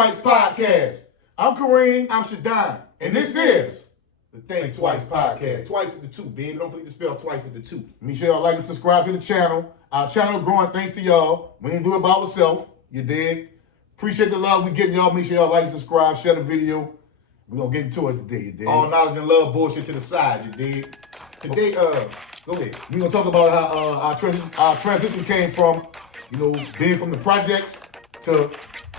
Think2wicepodcast. I'm Kareem. I'm Shadon. And this is the Think Twice podcast. Twice with the two, baby. Don't forget to spell twice with the two. Make sure y'all like and subscribe to the channel. Our channel growing thanks to y'all. We ain't do it by ourselves. You dig? Appreciate the love we getting y'all. Make sure y'all like and subscribe. Share the video. We're going to get into it today, you dig? All knowledge and love bullshit to the side, you dig? Today, go ahead. We're going to talk about how our transition came from, being from the projects to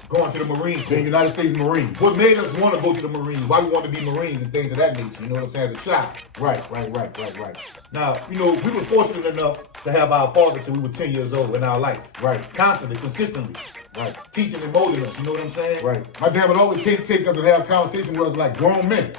going to the Marines. being United States Marine. What made us want to go to the Marines? Why we want to be Marines and things of that nature, you know what I'm saying, as a child. Right. Now, we were fortunate enough to have our father till we were 10 years old in our life. Right. Constantly, consistently. Right. Teaching and molding us, you know what I'm saying? Right. My dad would always take us and have a conversation with us like grown men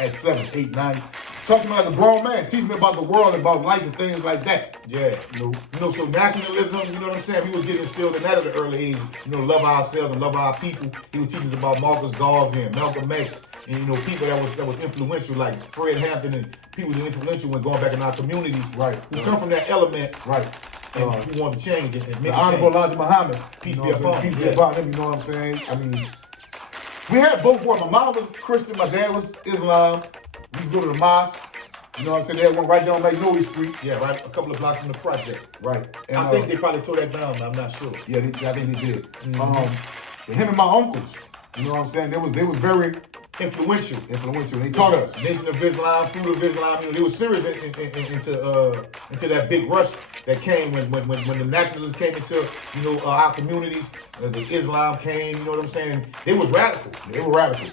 at 7, 8, 9. Talking like a grown man, teaching me about the world, about life and things like that. Yeah. So nationalism, you know what I'm saying? We were getting instilled in that at an early age. Love ourselves and love our people. He would teach us about Marcus Garvey and Malcolm X and, people that was influential, like Fred Hampton and people who were influential when going back in our communities. Right. Who come from that element. Right. And we want to change it and make the it Honorable Elijah Muhammad. Peace be upon him. Peace be upon him, you know what I'm saying? I mean, we had both worlds. My mom was Christian, my dad was Islam. We used to go to the mosque. You know what I'm saying? They had one right down Magnolia Street. Yeah, right. A couple of blocks from the project. Right. And, I think they probably tore that down, I'm not sure. Yeah, I think they did. But him and my uncles, you know what I'm saying? They was very influential. They taught us. Nation of Islam, Fruit of Islam. They were serious into that big rush that came when the nationalism came into our communities. The Islam came. You know what I'm saying? They was radical. They were radical.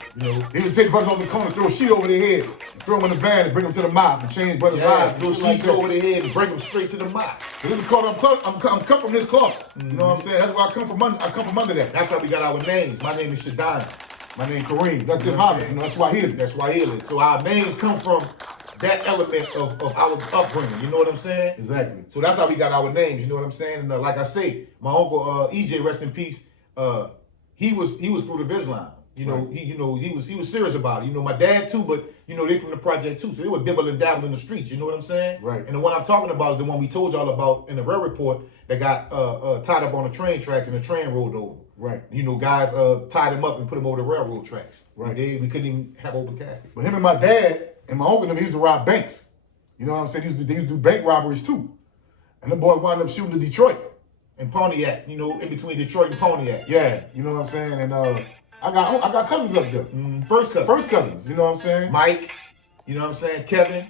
They would take brothers over the corner, throw a sheet over their head, and throw them in the van, and bring them to the mosque and change brothers' lives. Throw sheets over their head and bring them straight to the mosque. So this is called. I'm come from this cloth. You know what I'm saying? That's where I come from. I come from under that. That's how we got our names. My name is Shadon. My name Kareem. That's the Muhammad. That's Swahili. That's Swahili. So our names come from that element of our upbringing. You know what I'm saying? Exactly. So that's how we got our names. You know what I'm saying? And like I say, my uncle EJ, rest in peace. He was Fruit of Islam. He was serious about it. My dad too, but they from the project too, so they were dibble and dabble in the streets. You know what I'm saying? Right. And the one I'm talking about is the one we told y'all about in the rail report that got tied up on the train tracks and the train rolled over. Right. Guys tied him up and put him over the railroad tracks. Right. We couldn't even have open casket. But him and my dad and my uncle, they used to rob banks. You know what I'm saying? They used to do bank robberies too. And the boy wound up shooting to Detroit. And Pontiac, in between Detroit and Pontiac. Yeah, you know what I'm saying? And I got cousins up there. First cousins, you know what I'm saying? Mike, you know what I'm saying? Kevin,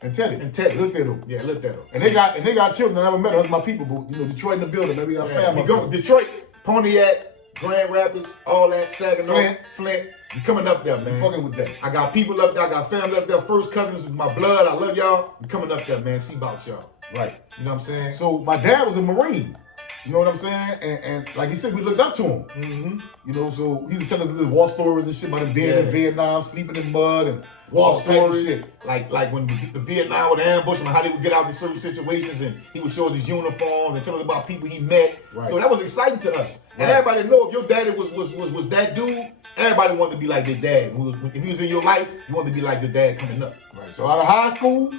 and Teddy. Looked at them. Yeah, looked at them. And they got children. I never met them. That's my people. But, Detroit in the building. Maybe got family. We go Detroit, Pontiac, Grand Rapids, all that, Saginaw, Flint. You coming up there, man. You fucking with that. I got people up there. I got family up there. First cousins with my blood. I love y'all. We coming up there, man. See about y'all. Right. You know what I'm saying? So my dad was a Marine. You know what I'm saying? And like he said, we looked up to him. Mm-hmm. So he would tell us little war stories and shit about him being in Vietnam, sleeping in mud and war stories. Shit. Like when the Vietnam would ambush him, how they would get out of certain situations, and he would show us his uniforms and tell us about people he met. Right. So that was exciting to us. Right. And everybody know if your daddy was that dude, everybody wanted to be like their dad. If he was in your life, you wanted to be like your dad coming up. Right. So out of high school,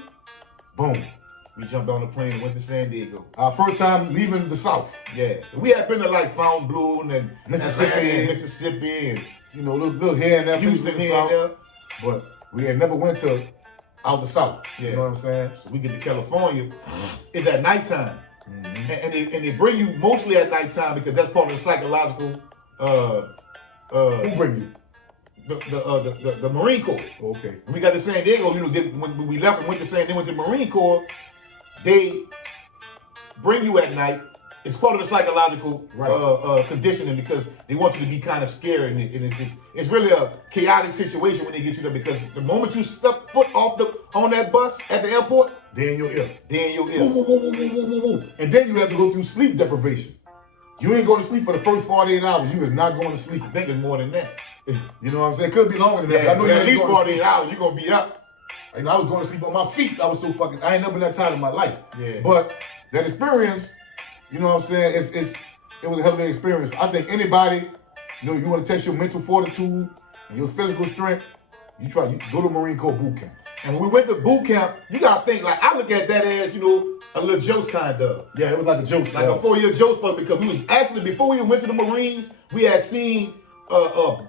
boom. We jumped on the plane and went to San Diego. Our first time leaving the South. Yeah. We had been to like Fontainebleau and Mississippi and little here and there. Houston here and there. But we had never went to out the South. Yeah. You know what I'm saying? So we get to California. It's at nighttime. And they bring you mostly at nighttime because that's part of the psychological who bring you? The Marine Corps. Okay. When we got to San Diego, when we left and went to the Marine Corps, they bring you at night. It's part of the psychological conditioning because they want you to be kind of scared, and it's really a chaotic situation when they get you there because the moment you step foot on that bus at the airport, they're in your ear. Woo. And then you have to go through sleep deprivation. You ain't going to sleep for the first 48 hours. You is not going to sleep. I think it's more than that. You know what I'm saying? Could be longer than that. Yeah, I know at least 48 hours, you're going to be up. I was going to sleep on my feet. I was so fucking, I ain't never been that tired in my life. Yeah. But that experience, you know what I'm saying, it was a hell of an experience. I think anybody, you want to test your mental fortitude and your physical strength, you go to Marine Corps boot camp. And when we went to boot camp, you got to think, like, I look at that as, a little Joe's kind of. Yeah, it was like a joke. Like a 4-year Joe's fuck, because we was actually, before we went to the Marines, we had seen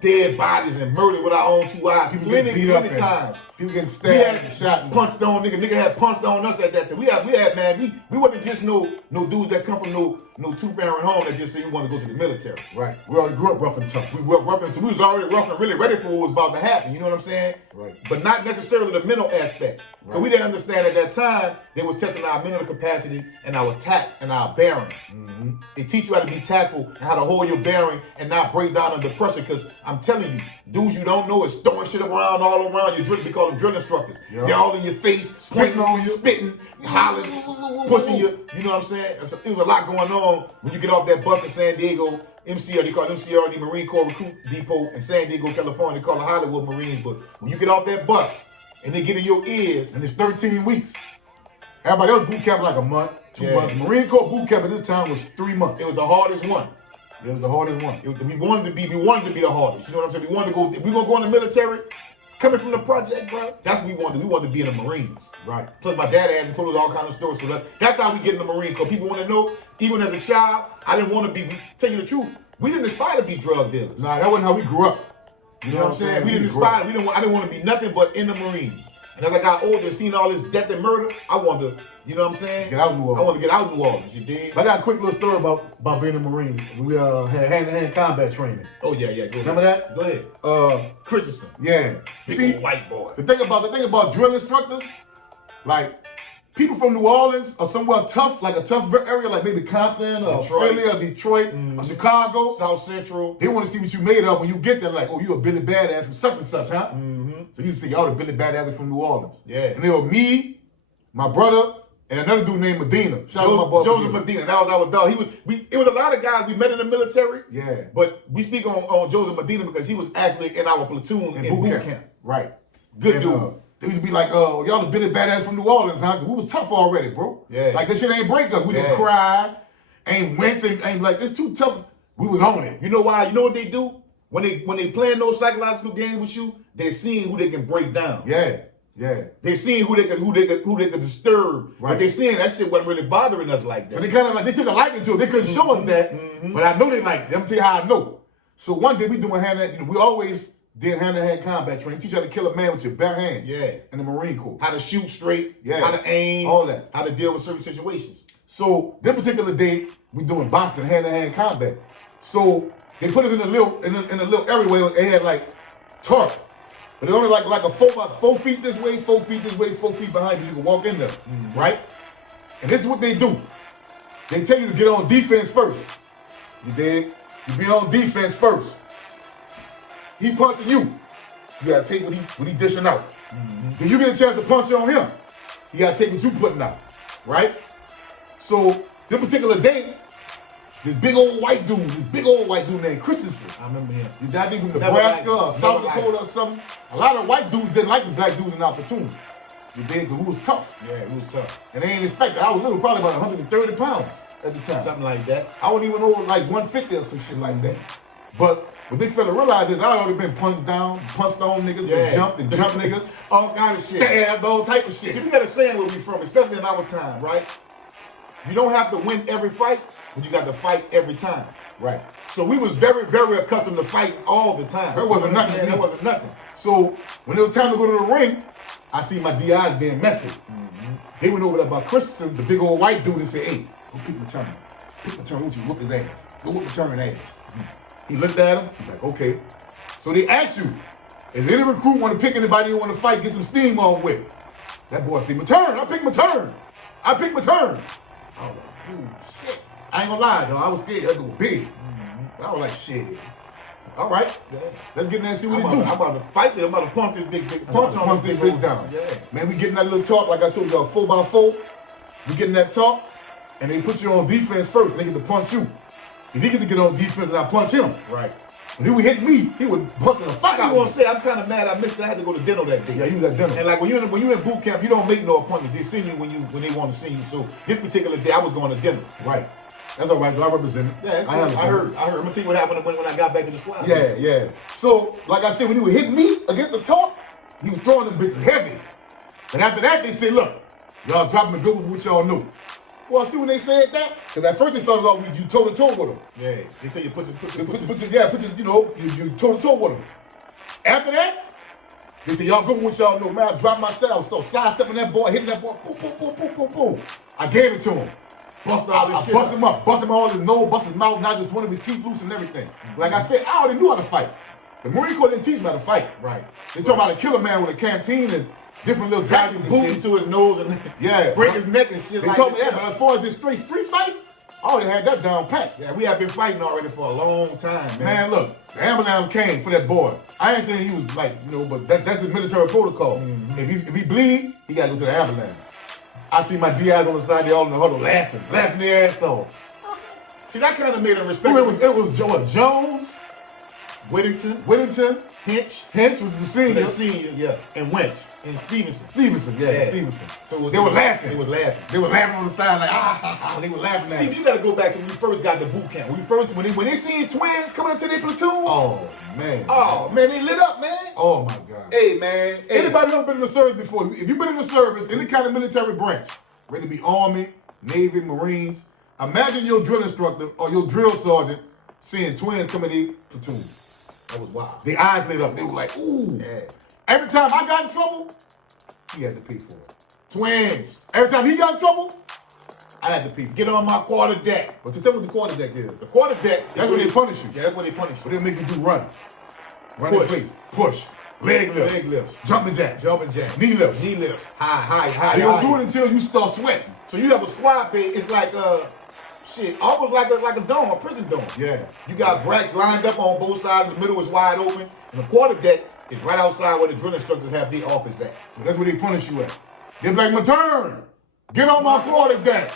dead bodies and murder with our own 2 eyes. People Many getting beat up times. People getting We stabbed had and shot. And punched on nigga had punched on us at that time. We had man, we wasn't just no dudes that come from no 2-parent home that just say we want to go to the military. Right. We already grew up rough and tough. We grew up rough and we was already rough and really ready for what was about to happen. You know what I'm saying? Right. But not necessarily the mental aspect. Because we didn't understand at that time they was testing our mental capacity and our tact and our bearing. Mm-hmm. They teach you how to be tactful and how to hold your bearing and not break down under pressure. Because I'm telling you, dudes you don't know is throwing shit around all around your drill. We call them drill instructors. Yep. They're all in your face, spitting on you, spitting, hollering, pushing you. You know what I'm saying? So it was a lot going on when you get off that bus in San Diego. MCR, they call it MCR, the Marine Corps Recruit Depot in San Diego, California. They call it Hollywood Marines. But when you get off that bus and they get in your ears, and it's 13 weeks. Everybody else boot camp like a month, 2 months. Marine Corps boot camp at this time was 3 months. it was the hardest one. It was the hardest one. We wanted to be the hardest. You know what I'm saying? We wanted to go. If we gonna go in the military, coming from the project, bro. That's what we wanted. We wanted to be in the Marines. Right. Plus, my dad had and told us all kinds of stories. So that's how we get in the Marine Corps. People want to know. Even as a child, I didn't want to be. Tell you the truth, we didn't aspire to be drug dealers. Nah, that wasn't how we grew up. You know what I'm saying? We didn't aspire. I didn't want to be nothing but in the Marines. And as I got older and seen all this death and murder, I wanted to. You know what I'm saying? Get out of New Orleans. I want to get out of New Orleans. You dig? I got a quick little story about being in the Marines. We had hand-to-hand combat training. Oh yeah. Go ahead. Remember that? Go ahead. Christensen. Yeah. Big See, old white boy. the thing about drill instructors, like people from New Orleans or somewhere tough, like a tough area, like maybe Compton or Detroit. Philly or Detroit or Chicago. South Central. They want to see what you made of when you get there. Like, oh, you a Billy Badass from such and such, huh? Mm-hmm. So you see, y'all the Billy Badass from New Orleans. Yeah. And they were me, my brother, and another dude named Medina. Shout out to my boy Joseph Medina. That was our dog. It was a lot of guys we met in the military. Yeah. But we speak on Joseph Medina because he was actually in our platoon in boot camp. Right. Good And, dude. they used to be like, y'all the Billy Badass from New Orleans, huh? 'Cause we was tough already, bro. Yeah. Like, this shit ain't break us. We didn't cry, ain't wince, ain't like, it's too tough. We was on it. You know why? You know what they do? When they playing those psychological games with you, they're seeing who they can break down. Yeah. Yeah. They're seeing who they could disturb. Right. But they're seeing that shit wasn't really bothering us like that. So they kind of like, they took a liking to it. They couldn't show us that, but I know they liked it. I'm gonna tell you how I know. So one day we doing hand-to-hand, we always did hand-to-hand combat training. Teach you how to kill a man with your bare hands. Yeah. In the Marine Corps. How to shoot straight, Yeah. how to aim, All that. how to deal with certain situations. So this particular day, we doing boxing, hand-to-hand combat. So they put us in a little area where they had like tarp. But they only like a 4 feet this way, 4 feet this way, 4 feet behind you. You can walk in there, right? And this is what they do. They tell you to get on defense first. You dig? You be on defense first. He's punching you. You gotta take what he dishing out. Then you get a chance to punch on him. You gotta take what you putting out, right? So this particular day, this big old white dude named Christensen. I remember him. You got from Never Nebraska liked or him. South Never Dakota or something. A lot of white dudes didn't like the black dudes in our platoon. You did, because we was tough. Yeah, he was tough. And they ain't expect it. I was little, probably about 130 pounds at the time. Something like that. I wasn't even over like 150 or some shit like that. But what they fail to realize is I'd already been punched on niggas, and jumped niggas, All kind of shit. stabbed, all type of shit. See, we got a saying where we from, especially in our time, right? You don't have to win every fight, but you got to fight every time. Right. So we was very, very accustomed to fighting all the time. That wasn't nothing to me. That wasn't nothing. So when it was time to go to the ring, I see my DIs being messy. They went over there by Christensen, the big old white dude, and said, "Hey, go pick my turn. Pick my turn, won't you whoop his ass? Go whoop the turn ass." He looked at him, he's like, "Okay." So they asked you, if any recruit want to pick anybody who want to fight, get some steam on with. That boy said, "My turn, I pick my turn. I pick my turn." I was like, "Ooh, shit." I ain't gonna lie, though. I was scared. That was big. But I was like, "Shit. All right, let's get in there and see what they do." I'm about to fight this. I'm about to punch this big Punch this bitch down. Yeah. Man, we getting that little talk, like I told y'all, 4x4. We getting that talk, and they put you on defense first, and they get to punch you. If he get to get on defense and I punch him, Right. when he would hit me, he would punch the fuck I out want of to me. say, I'm kind of mad I missed it. I had to go to dinner that day. Yeah, he was at dinner. And like when you're in boot camp, you don't make no appointments. They send you when they want to see you. So this particular day, I was going to dinner. Right. That's all right, I represent it. Yeah, I heard. I'm gonna tell you what happened when I got back to the squad. Yeah. So, like I said, when he would hit me against the top, he was throwing them bitches heavy. And after that, they said, "Look, y'all dropping the good with what y'all knew. Well, see when they said that? Because at first they started off with you toe-to-toe with them. Yeah, they say you put you toe-to-toe with them. After that, they said, y'all good with y'all know, man. I dropped my set. I was still sidestepping that boy, hitting that boy, boom, boom, boom, boom, boom, boom. I gave it to him. I bust him up, bust him all his nose, bust his mouth, and I just one of his teeth loose and everything. Like I said, I already knew how to fight. The Marine Corps didn't teach me how to fight. Right. They talk about a killer man with a canteen and different little tactics and boot shit. into his nose and break his neck and shit. They told me that, but as far as this street fight, I already had that down pat. Yeah, we have been fighting already for a long time, man. Man, look, the ambulance came for that boy. I ain't saying he was like, but that's the military protocol. Mm-hmm. If he bleed, he gotta go to the ambulance. I see my DIs on the side, they all in the huddle laughing their ass off. See, that kind of made him respect. It was Jones, Whittington, Hinch was the senior. Yeah, and Winch. And Stevenson. Stevenson. So they were laughing. They were laughing on the side like, they were laughing at me. me. See, you gotta go back to when we first got the boot camp. When they seen twins coming into their platoon. Oh, man, they lit up, man. Oh, my God. Hey, man. Anybody ever been in the service before? If you've been in the service, any kind of military branch, whether it be Army, Navy, Marines, imagine your drill instructor or your drill sergeant seeing twins coming in platoon. That was wild. Their eyes lit up. They were like, ooh. Yeah. Every time I got in trouble, he had to pay for it. Twins. Every time he got in trouble, I had to pay for it. Get on my quarter deck. But to tell me what the quarter deck is. The quarter deck. That's where they punish you. Yeah, that's what they punish you. But they'll make you do run. Run in place. Push. Leg lifts. Jumping jacks. Knee lifts. High. They don't do it until you start sweating. So you have a squad pay. It's like almost like a dome, a prison dome. Yeah. You got bracks lined up on both sides. The middle is wide open. And the quarter deck is right outside where the drill instructors have their office at. So that's where they punish you at. They're like, Matern, get on my quarter deck.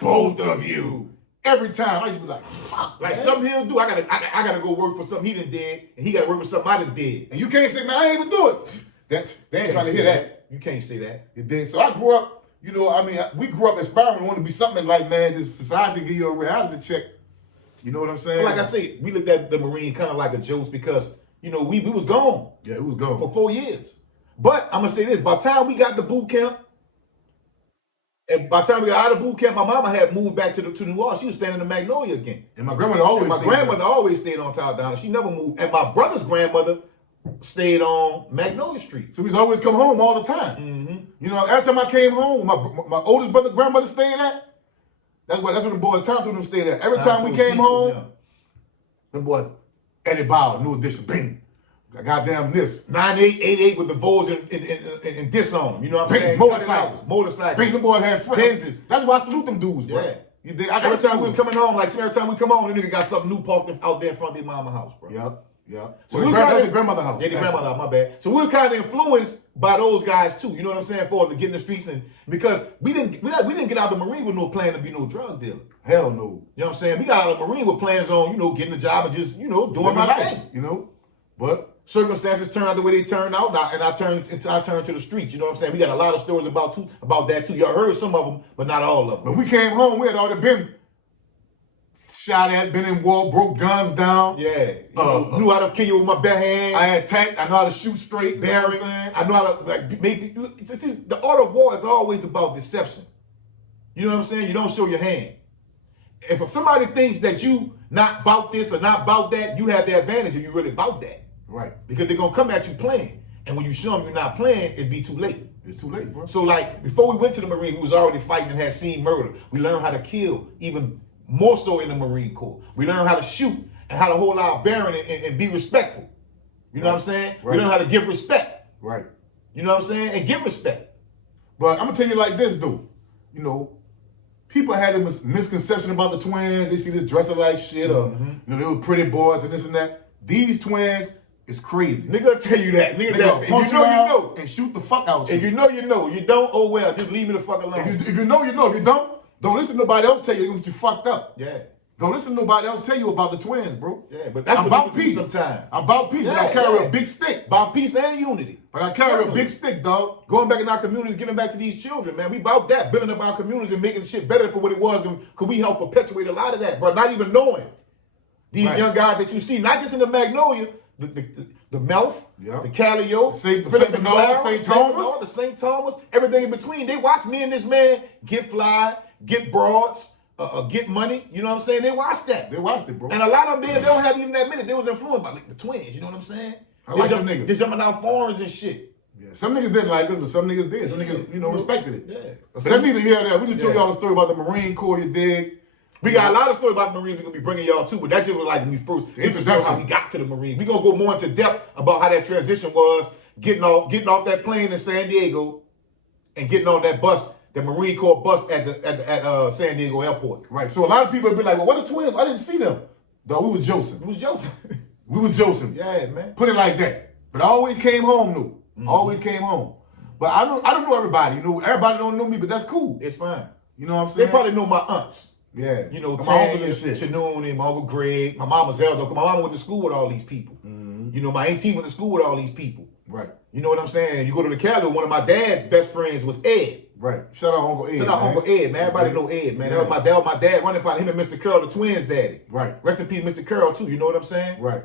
Both of you. Every time. I used to be like, fuck, like something he'll do. I gotta go work for something he done did, and he gotta work for something I done did. And you can't say, man, I ain't even do it. They ain't trying to hear that. You can't say that. It did. So I grew up, we grew up aspiring to want to be something like, man, this society give you a reality check. You know what I'm saying? Well, like I say, we looked at the Marine kind of like a joke because, we was gone. Yeah, it was gone. For 4 years. But I'm going to say this, by the time we got to boot camp, and by the time we got out of boot camp, my mama had moved back to New Orleans. She was staying in the Magnolia again. And my grandmother always stayed on Tower Down. She never moved. And my brother's grandmother stayed on Magnolia Street. So we always come home all the time. Mm-hmm. Every time I came home, my oldest brother grandmother stayed at. That's where the boys, Tom to them stayed at. Every time we came home, the boy, Eddie Bauer, New Edition, bing. Goddamn this. 9888 with the Vols and diss on them. You know what I'm saying? Motorcycles. Bing, the boys had friends. Benzes. That's why I salute them dudes, bro. Yeah. Every time we were coming home, every time we come home, the nigga got something new parked out there in front of their mama house, bro. Yep. So we the grandmother house. Yeah, the grandmother house, my bad. So we was kind of influenced by those guys too. You know what I'm saying? For to get in the streets because we didn't get out of the Marine with no plan to be no drug dealer. Hell no. You know what I'm saying? We got out of the Marine with plans on, getting a job and just, doing my thing. But circumstances turned out the way they turned out, and I turned to the streets. You know what I'm saying? We got a lot of stories about that too. Y'all heard some of them, but not all of them. When we came home, we had already been shot at, been in war, broke guns down. Yeah. Knew how to kill you with my bare hands. I had tact. I know how to shoot straight. Bearing. I know how to maybe. The art of war is always about deception. You know what I'm saying? You don't show your hand. If somebody thinks that you not about this or not about that, you have the advantage if you really about that. Right. Because they're gonna come at you playing, and when you show them you're not playing, it'd be too late. It's too late, bro. So before we went to the Marine, we was already fighting and had seen murder. We learned how to kill even more so in the Marine Corps. We learned how to shoot and how to hold our bearing and be respectful. You know what I'm saying? Right. We learned how to give respect. Right. You know what I'm saying? And give respect. But I'm gonna tell you like this, dude. People had a misconception about the twins. They see this dressing like shit, or they were pretty boys and this and that. These twins is crazy. Nigga will tell you that. Nigga punch you know. And shoot the fuck out If you know, you know. You don't, oh well, just leave me the fuck alone. If you know, you know. If you don't listen to nobody else tell you they're gonna get you fucked up. Yeah. Don't listen to nobody else tell you about the twins, bro. Yeah, but that's I'm what about peace. Sometimes. I'm about peace, but I carry a big stick. About peace and unity. But I carry a big stick, dog. Going back in our communities, giving back to these children, man. We about that, building up our communities and making shit better for what it was. Could we help perpetuate a lot of that, bro? Not even knowing these young guys that you see, not just in the Magnolia, the Melf, the Callio, the St. Thomas, the St. Thomas, everything in between. They watch me and this man get fly, get broads, get money. You know what I'm saying? They watched that. They watched it, bro. And a lot of them, they don't have even that many. They was influenced by like the twins. You know what I'm saying? I like them niggas. They jumping out foreigns and shit. Yeah, some niggas didn't like us, but some niggas did. Some niggas, respected it. Yeah. But that's neither here nor there. We just told y'all the story about the Marine Corps, you dig? We got a lot of stories about the Marines we're going to be bringing y'all too, but that just was like when we first introduced how we got to the Marines. We're going to go more into depth about how that transition was, getting off that plane in San Diego and getting on that bus, the Marine Corps bus at San Diego Airport. Right. So a lot of people would be like, well, what are twins? I didn't see them. Though we was Joseph. It was Joseph. We was Joseph. Yeah, man. Put it like that. But I always came home, though. Always came home. But I don't know everybody. Everybody don't know me, but that's cool. It's fine. You know what I'm saying? They probably know my aunts. Yeah. You know, my uncles and shit. Shanoon and my Uncle Greg, my mama Zelda, because my mama went to school with all these people. You know, my auntie went to school with all these people. Right. You know what I'm saying? And you go to the Cali, one of my dad's best friends was Ed. Right. Shout out Uncle Ed. Shout out Uncle Ed, man. Everybody know Ed, man. That was my dad running by him and Mr. Curl, the twins' daddy. Right. Rest in peace, Mr. Curl, too. You know what I'm saying? Right.